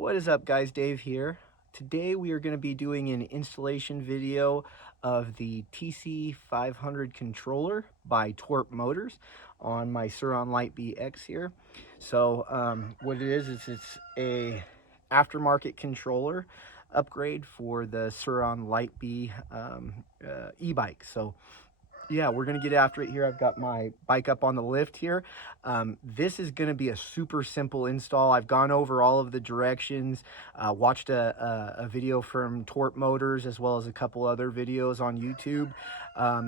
What is up, guys? Dave here. Today we are going to be doing an installation video of the TC500 controller by Torp Motors on my Surron Light Bee X here. So what it is it's a aftermarket controller upgrade for the Surron Light Bee e-bike. So yeah, we're gonna get after it here. I've got my bike up on the lift here. This is gonna be a super simple install. I've gone over all of the directions, watched a video from Torp Motors as well as a couple other videos on YouTube.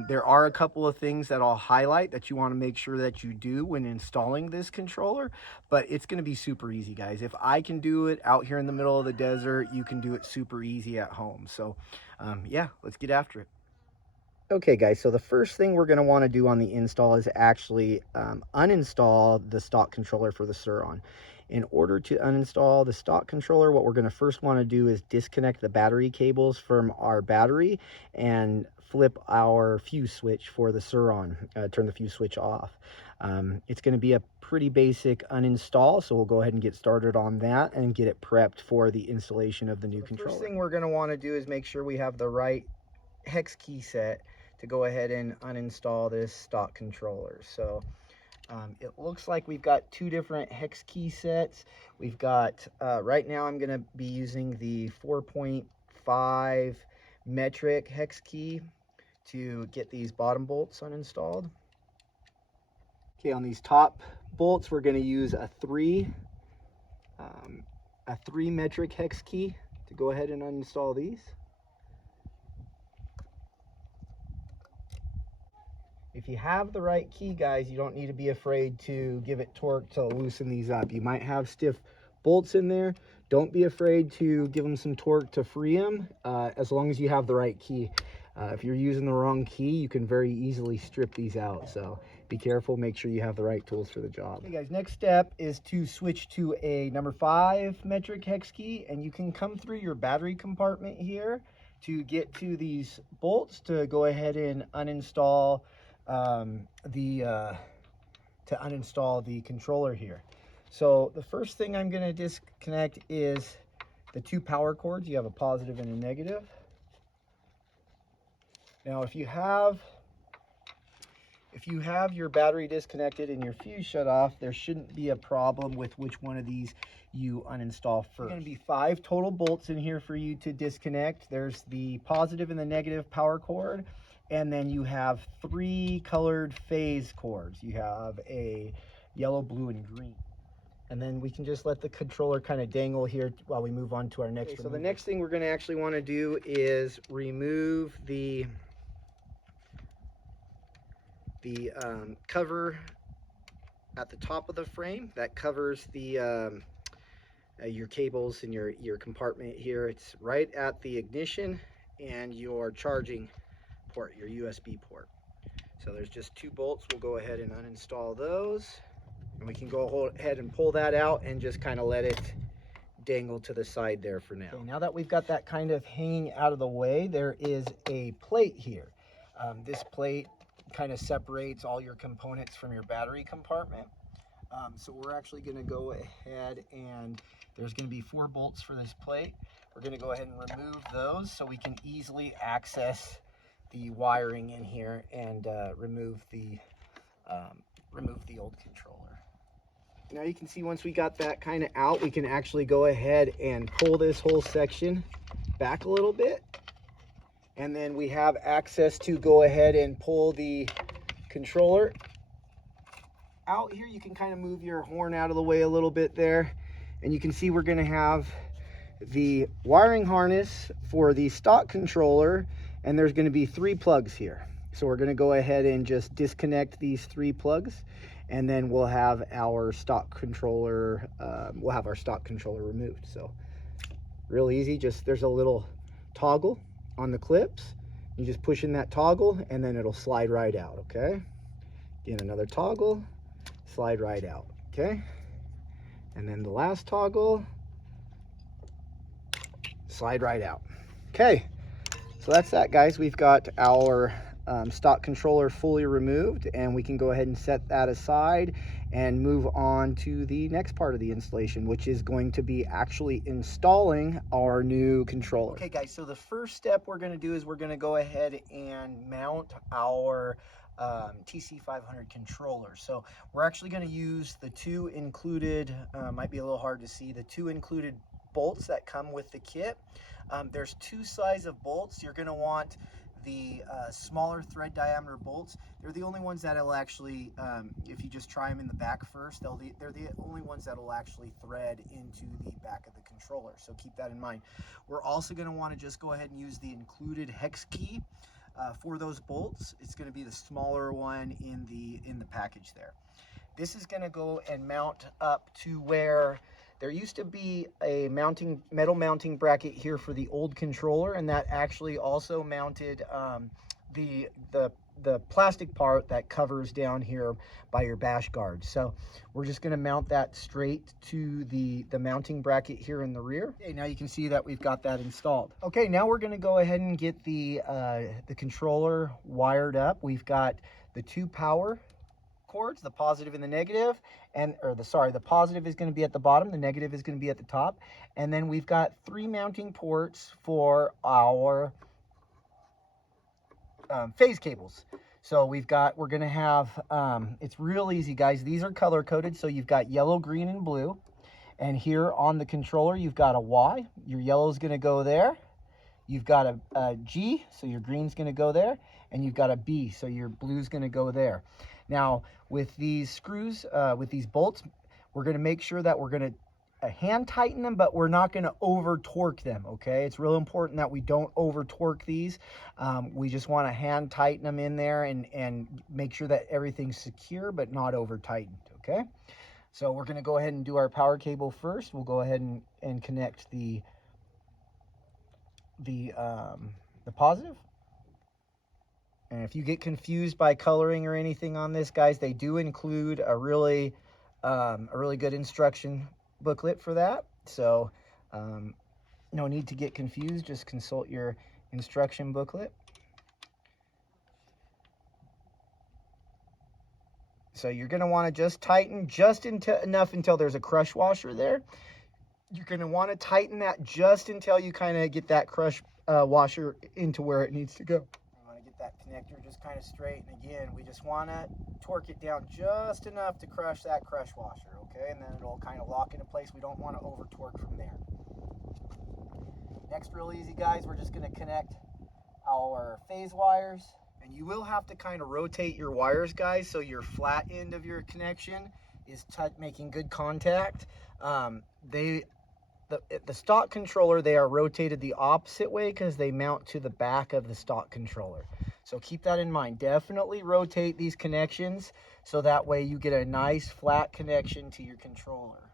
There are a couple of things that I'll highlight that you wanna make sure that you do when installing this controller, but it's gonna be super easy, guys. If I can do it out here in the middle of the desert, you can do it super easy at home. So yeah, let's get after it. Okay guys, so the first thing we're going to want to do on the install is actually uninstall the stock controller for the Surron. In order to uninstall the stock controller, what we're going to first want to do is disconnect the battery cables from our battery and flip our fuse switch for the Surron, turn the fuse switch off. It's going to be a pretty basic uninstall, so we'll go ahead and get started on that and get it prepped for the installation of the new controller. First thing we're going to want to do is make sure we have the right hex key set to go ahead and uninstall this stock controller. So it looks like we've got two different hex key sets. We've got right now I'm going to be using the 4.5 metric hex key to get these bottom bolts uninstalled. Okay, on these top bolts we're going to use a 3 metric hex key to go ahead and uninstall these. If you have the right key, guys, you don't need to be afraid to give it torque to loosen these up. You might have stiff bolts in there. Don't be afraid to give them some torque to free them, as long as you have the right key. If you're using the wrong key, you can very easily strip these out. So be careful, make sure you have the right tools for the job. Okay guys, next step is to switch to a number 5 metric hex key, and you can come through your battery compartment here to get to these bolts to go ahead and uninstall to uninstall the controller here. So the first thing I'm going to disconnect is the two power cords. You have a positive and a negative. Now if you have your battery disconnected and your fuse shut off, there shouldn't be a problem with which one of these you uninstall first. There's going to be 5 total bolts in here for you to disconnect. There's the positive and the negative power cord, and then you have 3 colored phase cords. You have a yellow, blue, and green. And then we can just let the controller kind of dangle here while we move on to our next one. So the next thing we're going to actually want to do is remove the cover at the top of the frame that covers the your cables in your compartment here. It's right at the ignition and your charging port, your USB port. So there's just 2 bolts. We'll go ahead and uninstall those, and we can go ahead and pull that out and just kind of let it dangle to the side there for now. Okay, now that we've got that kind of hanging out of the way, there is a plate here. This plate kind of separates all your components from your battery compartment. So we're actually going to go ahead, and there's going to be 4 bolts for this plate. We're going to go ahead and remove those so we can easily access the wiring in here and remove the old controller. Now you can see once we got that kind of out, we can actually go ahead and pull this whole section back a little bit, and then we have access to go ahead and pull the controller out here. You can kind of move your horn out of the way a little bit there, and you can see we're going to have the wiring harness for the stock controller, and there's going to be 3 plugs here. So we're going to go ahead and just disconnect these 3 plugs, and then we'll have our stock controller removed. So real easy. Just there's a little toggle on the clips. You just push in that toggle and then it'll slide right out. Okay, again, another toggle, slide right out. Okay, and then the last toggle, slide right out. Okay, so that's that, guys. We've got our stock controller fully removed, and we can go ahead and set that aside and move on to the next part of the installation, which is going to be actually installing our new controller. Okay guys, so the first step we're going to do is we're going to go ahead and mount our TC500 controller. So we're actually going to use the two included, might be a little hard to see, the two included bolts that come with the kit. There's two sizes of bolts. You're going to want the smaller thread diameter bolts. They're the only ones that'll actually, if you just try them in the back first, they're the only ones that'll actually thread into the back of the controller. So keep that in mind. We're also going to want to just go ahead and use the included hex key for those bolts. It's going to be the smaller one in the package there. This is going to go and mount up to where there used to be a metal mounting bracket here for the old controller, and that actually also mounted the plastic part that covers down here by your bash guard. So we're just going to mount that straight to the mounting bracket here in the rear. Okay, now you can see that we've got that installed. Okay, now we're going to go ahead and get the controller wired up. We've got the two power cords, the positive and the negative, the positive is going to be at the bottom, the negative is going to be at the top, and then we've got three mounting ports for our phase cables. So we're going to have, it's real easy guys, these are color coded, so you've got yellow, green, and blue, and here on the controller you've got a Y, your yellow is going to go there, you've got a G, so your green's going to go there, and you've got a B, so your blue's going to go there. Now, with these screws, with these bolts, we're going to make sure that we're going to hand tighten them, but we're not going to over torque them, okay? It's real important that we don't over torque these. We just want to hand tighten them in there and make sure that everything's secure, but not over tightened, okay? So we're going to go ahead and do our power cable first. We'll go ahead and connect the positive. And if you get confused by coloring or anything on this, guys, they do include a really good instruction booklet for that. So no need to get confused. Just consult your instruction booklet. So you're going to want to just tighten just enough until there's a crush washer there. You're going to want to tighten that just until you kind of get that crush washer into where it needs to go. That connector just kind of straight, and again we just want to torque it down just enough to crush that crush washer, okay, and then it'll kind of lock into place. We don't want to over torque from there. Next, real easy guys, we're just going to connect our phase wires, and you will have to kind of rotate your wires guys so your flat end of your connection is making good contact. The stock controller, they are rotated the opposite way because they mount to the back of the stock controller. So keep that in mind. Definitely rotate these connections so that way you get a nice flat connection to your controller.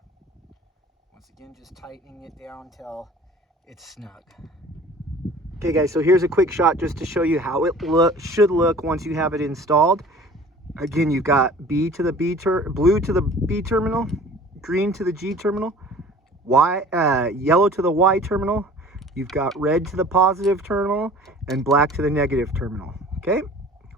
Once again, just tightening it down till it's snug. Okay guys, so here's a quick shot just to show you how it should look once you have it installed. Again, you've got blue to the B terminal, green to the G terminal, yellow to the Y terminal, you've got red to the positive terminal, and black to the negative terminal. Okay,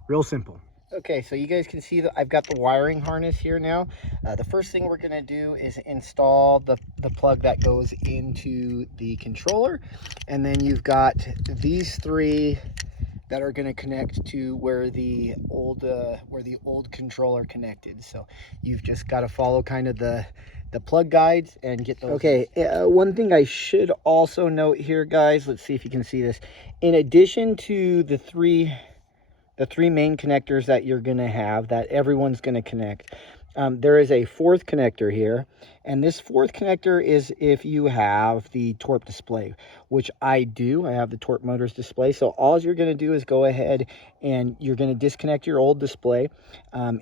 real simple. Okay, so you guys can see that I've got the wiring harness here now. The first thing we're going to do is install the plug that goes into the controller, and then you've got these three that are going to connect to where the old controller connected. So you've just got to follow kind of the plug guides and get those. Okay, one thing I should also note here, guys, let's see if you can see this. In addition to the three main connectors that you're going to have, that everyone's going to connect, there is a fourth connector here, and this fourth connector is if you have the Torp display, which I do. I have the Torp Motors display. So all you're going to do is go ahead and you're going to disconnect your old display.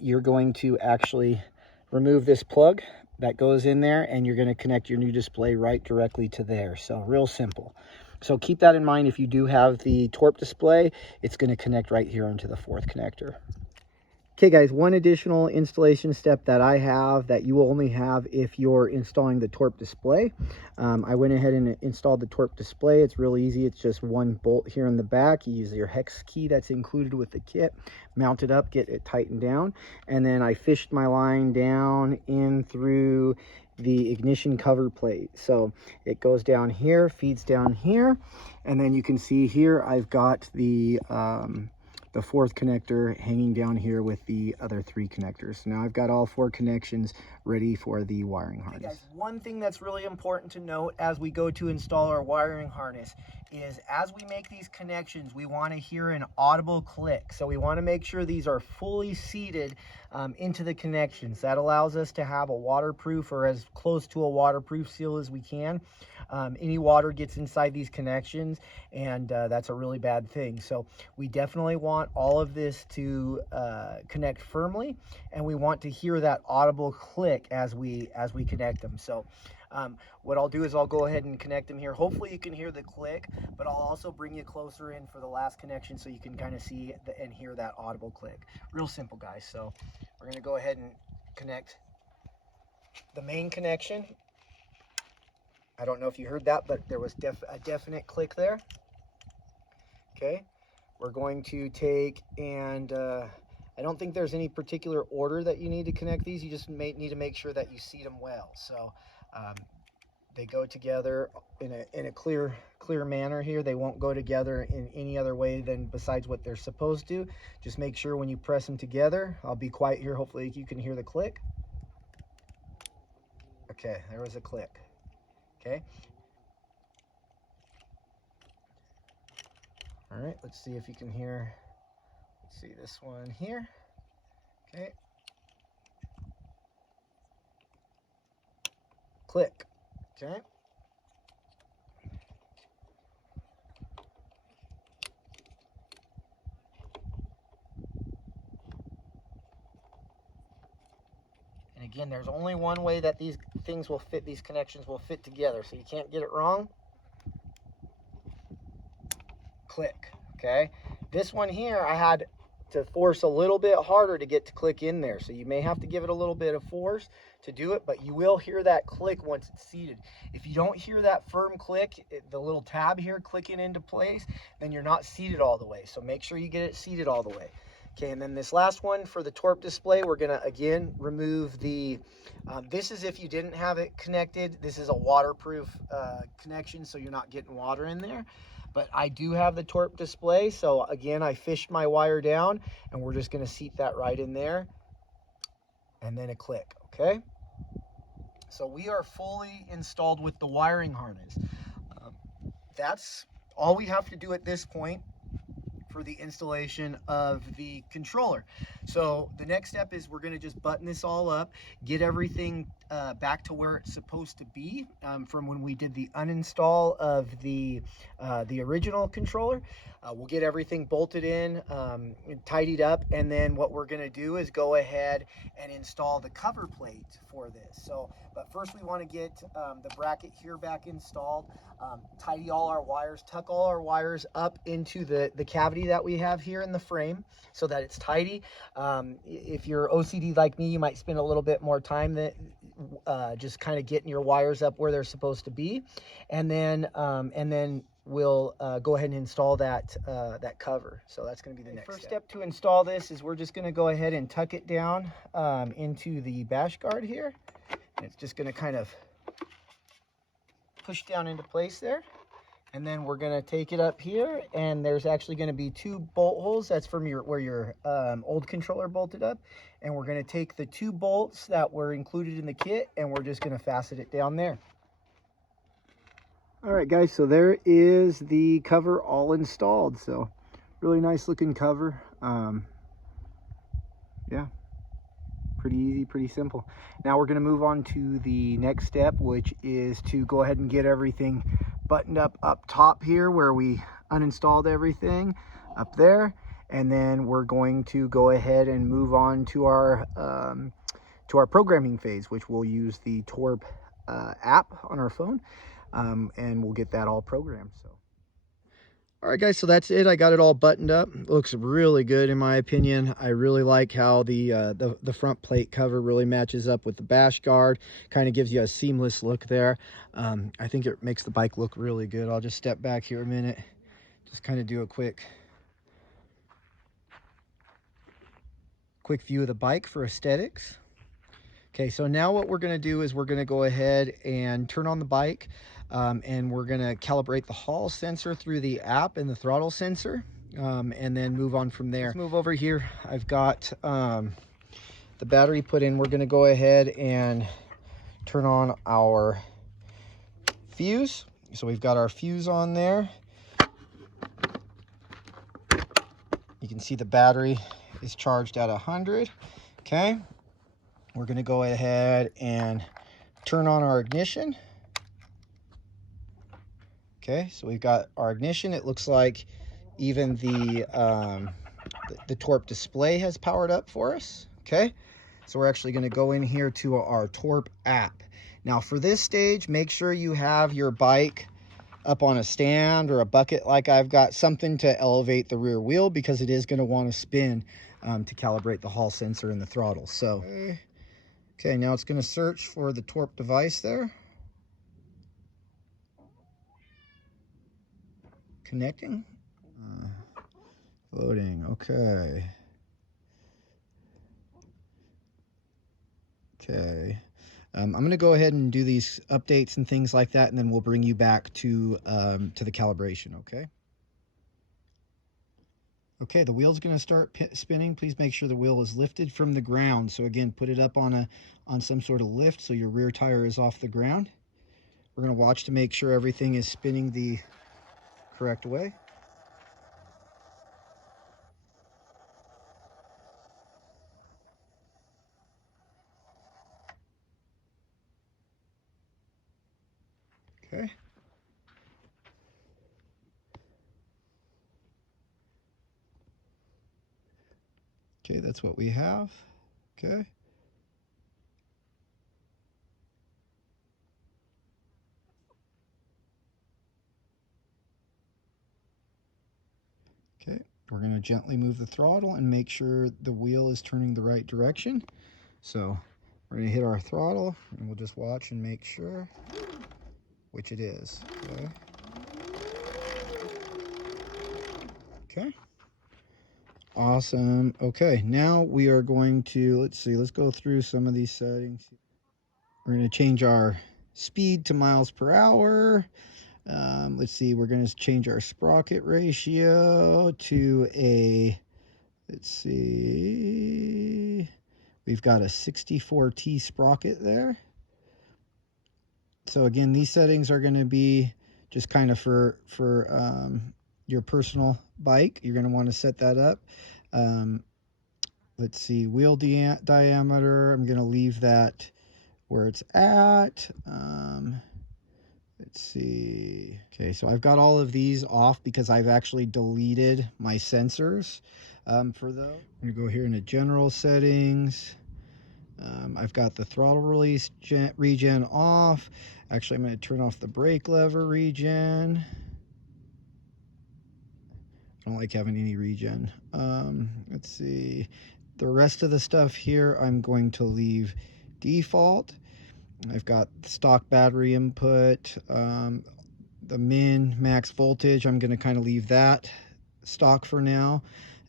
You're going to actually remove this plug that goes in there, and you're going to connect your new display right directly to there. So real simple. So keep that in mind. If you do have the Torp display, it's going to connect right here into the fourth connector. Okay guys, one additional installation step that I have that you will only have if you're installing the Torp display. I went ahead and installed the Torp display. It's real easy. It's just one bolt here in the back. You use your hex key that's included with the kit, mount it up, get it tightened down, and then I fished my line down in through the ignition cover plate. So it goes down here, feeds down here, and then you can see here I've got the fourth connector hanging down here with the other 3 connectors. Now I've got all 4 connections ready for the wiring harness. Okay guys, one thing that's really important to note as we go to install our wiring harness is as we make these connections, we want to hear an audible click. So we want to make sure these are fully seated into the connections. That allows us to have a waterproof or as close to a waterproof seal as we can. Any water gets inside these connections and that's a really bad thing. So we definitely want all of this to connect firmly, and we want to hear that audible click as we connect them. So what I'll do is I'll go ahead and connect them here. Hopefully you can hear the click, but I'll also bring you closer in for the last connection so you can kind of see and hear that audible click. Real simple guys. So we're going to go ahead and connect the main connection. I don't know if you heard that, but there was a definite click there. Okay, we're going to take and I don't think there's any particular order that you need to connect these. You just need to make sure that you seat them well. So they go together in a clear manner here. They won't go together in any other way than besides what they're supposed to. Just make sure when you press them together. I'll be quiet here. Hopefully you can hear the click. Okay, there was a click. Okay. All right, let's see if you can hear. Let's see this one here. Okay. Click. Okay. And again, there's only one way that these things will fit, these connections will fit together, so you can't get it wrong. Click. Okay. This one here, I had to force a little bit harder to get to click in there, so you may have to give it a little bit of force to do it, but you will hear that click once it's seated. If you don't hear that firm click, the little tab here clicking into place, then you're not seated all the way. So make sure you get it seated all the way. Okay, and then this last one for the Torp display, we're gonna again remove the, this is if you didn't have it connected. This is a waterproof connection, so you're not getting water in there. But I do have the Torp display, so again, I fished my wire down, and we're just gonna seat that right in there, and then a click, okay? So we are fully installed with the wiring harness. That's all we have to do at this point for the installation of the controller. So the next step is we're going to just button this all up, get everything back to where it's supposed to be from when we did the uninstall of the original controller. We'll get everything bolted in, tidied up, and then what we're going to do is go ahead and install the cover plate for this. So, but first we want to get the bracket here back installed, tidy all our wires, tuck all our wires up into the cavity that we have here in the frame so that it's tidy. If you're OCD like me, you might spend a little bit more time just kind of getting your wires up where they're supposed to be, and then we'll go ahead and install that cover. So that's going to be the next step to install this. Is we're just going to go ahead and tuck it down into the bash guard here. And it's just going to kind of push down into place there. And then we're going to take it up here, and there's actually going to be 2 bolt holes. That's from where your old controller bolted up. And we're going to take the 2 bolts that were included in the kit, and we're just going to fasten it down there. All right, guys, so there is the cover all installed. So really nice looking cover. Yeah, pretty easy, pretty simple. Now we're going to move on to the next step, which is to go ahead and get everything buttoned up top here where we uninstalled everything up there, and then we're going to go ahead and move on to our programming phase, which we'll use the Torp app on our phone, and we'll get that all programmed. So All right, guys, so that's it. I got it all buttoned up. It looks really good in my opinion. I really like how the front plate cover really matches up with the bash guard. Kind of gives you a seamless look there. I think it makes the bike look really good. I'll just step back here a minute. Just kind of do a quick view of the bike for aesthetics. Okay, so now what we're going to do is we're going to go ahead and turn on the bike, and we're going to calibrate the hall sensor through the app and the throttle sensor, and then move on from there. Let's move over here. I've got the battery put in. We're going to go ahead and turn on our fuse. So we've got our fuse on there. You can see the battery is charged at 100. Okay. We're going to go ahead and turn on our ignition. Okay, so we've got our ignition. It looks like even the Torp display has powered up for us. Okay, so we're actually going to go in here to our Torp app. Now for this stage, make sure you have your bike up on a stand or a bucket like I've got, something to elevate the rear wheel, because it is going to want to spin to calibrate the hall sensor and the throttle. So okay, now it's going to search for the Torp device there. Connecting. Loading. Okay. Okay. I'm going to go ahead and do these updates and things like that, and then we'll bring you back to the calibration. Okay. Okay, the wheel's going to start spinning. Please make sure the wheel is lifted from the ground. So again, put it up on some sort of lift so your rear tire is off the ground. We're going to watch to make sure everything is spinning the correct way. Okay. Okay, that's what we have. Okay. Okay, we're going to gently move the throttle and make sure the wheel is turning the right direction. So we're going to hit our throttle, and we'll just watch and make sure, which it is. Okay. Okay. Awesome. Okay, now we are going to, let's go through some of these settings. We're going to change our speed to miles per hour. Let's see, we're going to change our sprocket ratio to a, let's see, we've got a 64T sprocket there. So again, these settings are going to be just kind of for your personal bike. You're going to want to set that up. Let's see, wheel diameter, I'm going to leave that where it's at. Let's see. Okay, so I've got all of these off because I've actually deleted my sensors for those. I'm going to go here into general settings. I've got the throttle release regen off. Actually, I'm going to turn off the brake lever regen. I don't like having any regen. Let's see. The rest of the stuff here I'm going to leave default. I've got stock battery input, the min max voltage, I'm going to kind of leave that stock for now.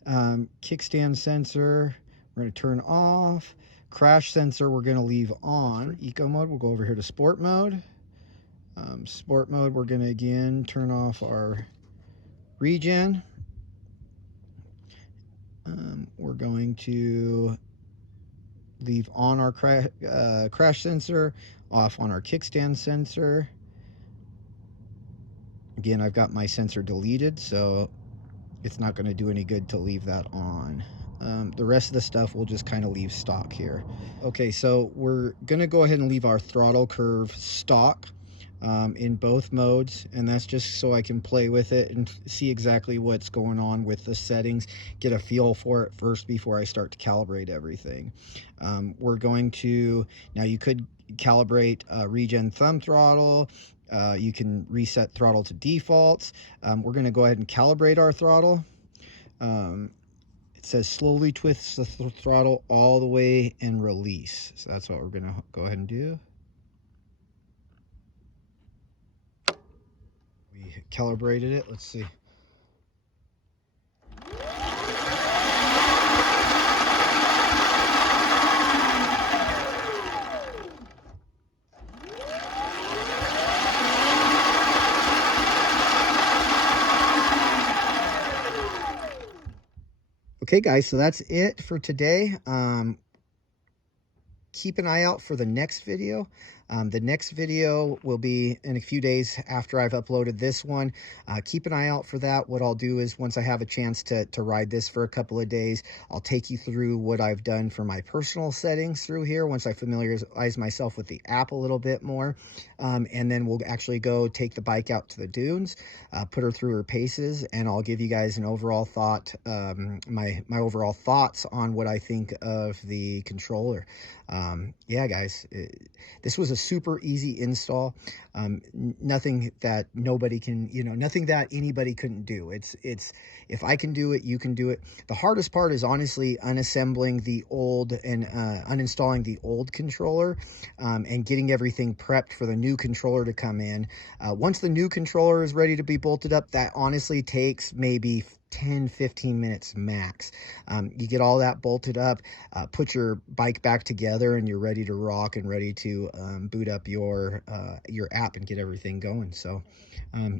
Kickstand sensor, we're going to turn off. Crash sensor, we're going to leave on. For eco mode, we'll go over here to sport mode. Sport mode, we're going to again turn off our regen. We're going to leave on our crash sensor, off on our kickstand sensor. Again, I've got my sensor deleted, so it's not going to do any good to leave that on. The rest of the stuff we'll just kind of leave stock here. Okay, so we're going to go ahead and leave our throttle curve stock in both modes, and that's just so I can play with it and see exactly what's going on with the settings, get a feel for it first before I start to calibrate everything. We're going to, now you could calibrate regen thumb throttle, You can reset throttle to defaults. We're going to go ahead and calibrate our throttle. It says slowly twist the throttle all the way and release. So that's what we're going to go ahead and do. We calibrated it. Let's see. Okay guys, so that's it for today. Keep an eye out for the next video. The next video will be in a few days after I've uploaded this one. Keep an eye out for that. What I'll do is once I have a chance to ride this for a couple of days, I'll take you through what I've done for my personal settings through here once I familiarize myself with the app a little bit more. And then we'll actually go take the bike out to the dunes, put her through her paces, and I'll give you guys an overall thought, my overall thoughts on what I think of the controller. Yeah, guys, this was a super easy install. Nothing that nobody can, nothing that anybody couldn't do. It's if I can do it, you can do it. The hardest part is honestly unassembling the old and uninstalling the old controller, and getting everything prepped for the new controller to come in. Once the new controller is ready to be bolted up, that honestly takes maybe 10-15 minutes max. You get all that bolted up, put your bike back together, and you're ready to rock and ready to boot up your app and get everything going. So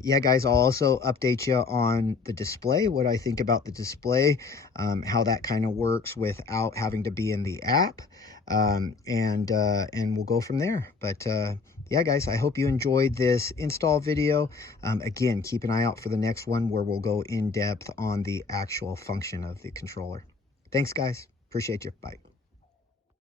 yeah guys, I'll also update you on the display, what I think about the display, how that kind of works without having to be in the app, and we'll go from there. But yeah guys, I hope you enjoyed this install video. Again, keep an eye out for the next one where we'll go in depth on the actual function of the controller. Thanks guys, appreciate you, bye.